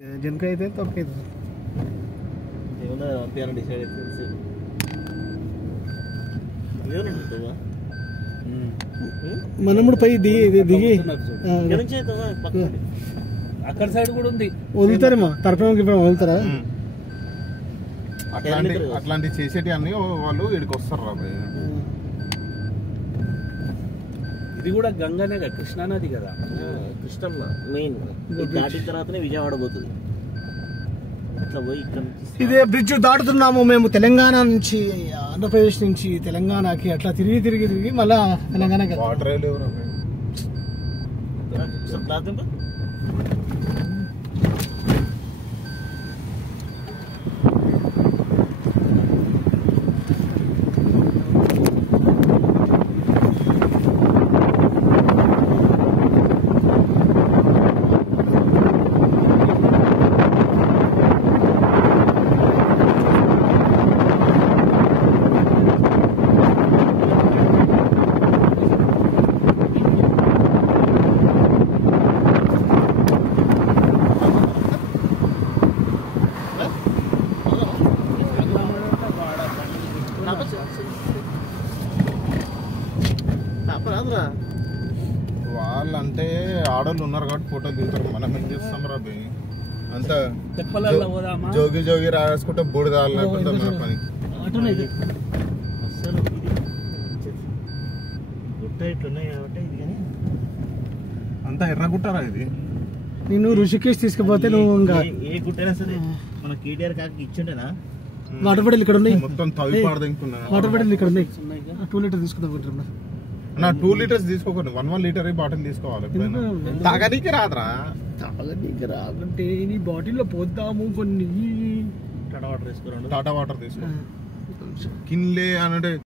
जिनका అయితే తొక్కేది ఏమన్నా పంపియాలని డిసైడ్ అయితే మనముడు పై దిగి అక్కడ సైడ్ కూడా ఉంది వదులుతారేమో తరపకి వదులుతారా అట్లాంటి చేసేటి అన్ని వాళ్ళు ఇక్కడికి వస్తారు రా. ఇది కూడా గంగానే కదా, కృష్ణా నది కదా. కృష్ణమ్మ మెయిన్ దాటిన తర్వాతనే విజయవాడ పోతుంది. ఇట్లా పోయి ఇక్కడ ఇదే బ్రిడ్జ్ దాటుతున్నాము మేము తెలంగాణ నుంచి ఆంధ్రప్రదేశ్ నుంచి తెలంగాణకి అట్లా తిరిగి మళ్ళా తెలంగాణకి వాటరే లేవు రా. వాళ్ళంటే ఆడోళ్ళు ఉన్నారు కాబట్టి ఫోటోలు దిగుతారు, మనం ఏం చేస్తాం రా బే. అంత జోగి రాసుకుంటే బూడిదాలు లేకుండా మన పని. అసలు గుట్ట ఇట్లున్నాయి కాబట్టి ఇది కానీ అంతా ఎర్రగుట్టారా ఇది. నేను ఋషికేష్ తీసుకుపోతే నువ్వు ఇంకా ఏ గుట్టైనా సరే మన కేటీఆర్ కాకి ఇచ్చిండేనా. వాటర్ బాటిల్ ఇక్కడ ఉన్నాయి, మొత్తం తవ్వి పాడదనుకున్నా. వాటర్ బాటిల్ ఇక్కడ ఉన్నాయి, 2 లీటర్ తీసుకుందాం. నా 2 లీటర్స్ తీసుకోకండి, 1 లీటర్ బాటిల్ తీసుకోవాలి. తాగనీకి రాదురా. తాగనీకి రాదంటే నీ బాటిల్లో పోద్దాము కొన్ని టాటా వాటర్ తీసుకోరండి. టాటా వాటర్ తీసుకో. కిన్లే అంటే